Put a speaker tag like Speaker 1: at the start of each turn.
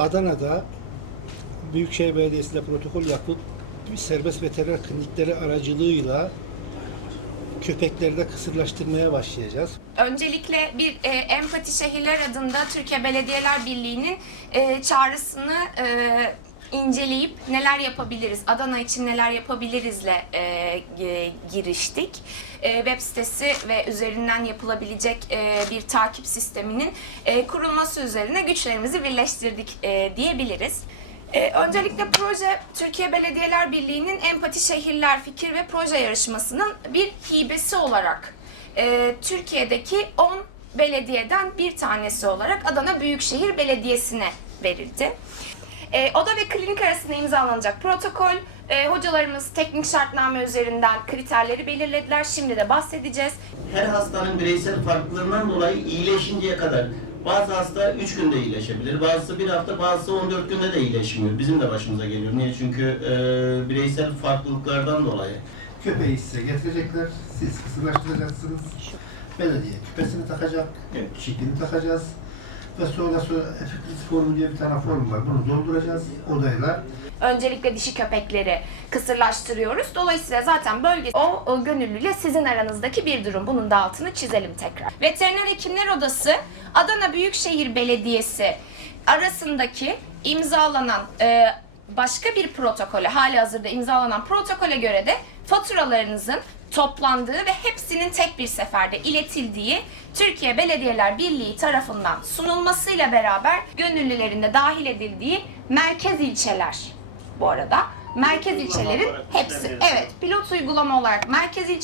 Speaker 1: Adana'da Büyükşehir Belediyesi'yle protokol yapıp serbest veteriner klinikleri aracılığıyla köpekleri de kısırlaştırmaya başlayacağız.
Speaker 2: Öncelikle bir e, Empati Şehirler adında Türkiye Belediyeler Birliği'nin e, çağrısını e, inceleyip neler yapabiliriz, Adana için neler yapabilirizle e, e, giriştik. E, web sitesi ve üzerinden yapılabilecek e, bir takip sisteminin e, kurulması üzerine güçlerimizi birleştirdik e, diyebiliriz. Ee, öncelikle proje Türkiye Belediyeler Birliği'nin Empati Şehirler Fikir ve Proje Yarışması'nın bir hibesi olarak e, Türkiye'deki 10 belediyeden bir tanesi olarak Adana Büyükşehir Belediyesi'ne verildi. E, oda ve klinik arasında imzalanacak protokol, e, hocalarımız teknik şartname üzerinden kriterleri belirlediler. Şimdi de bahsedeceğiz.
Speaker 3: Her hastanın bireysel farklılığından dolayı iyileşinceye kadar bazı hasta 3 günde iyileşebilir, bazısı bir hafta, bazısı 14 günde de iyileşmiyor. Bizim de başımıza geliyor. Niye? Çünkü e, bireysel farklılıklardan dolayı.
Speaker 4: Köpeği size getirecekler, siz kısırlaştıracaksınız. Belediye küpesini takacak,
Speaker 3: Evet.
Speaker 4: çipini takacağız. Ve sonra sonra efektif formu diye bir tane form var. Bunu dolduracağız odayla.
Speaker 2: Öncelikle dişi köpekleri kısırlaştırıyoruz. Dolayısıyla zaten bölge o, o gönüllüyle sizin aranızdaki bir durum. Bunun da altını çizelim tekrar. Veteriner Hekimler Odası Adana Büyükşehir Belediyesi arasındaki imzalanan e, başka bir protokole, hali hazırda imzalanan protokole göre de faturalarınızın toplandığı ve hepsinin tek bir seferde iletildiği Türkiye Belediyeler Birliği tarafından sunulmasıyla beraber gönüllülerin de dahil edildiği merkez ilçeler bu arada. Merkez ilçelerin hepsi. Evet, pilot uygulama olarak merkez ilçe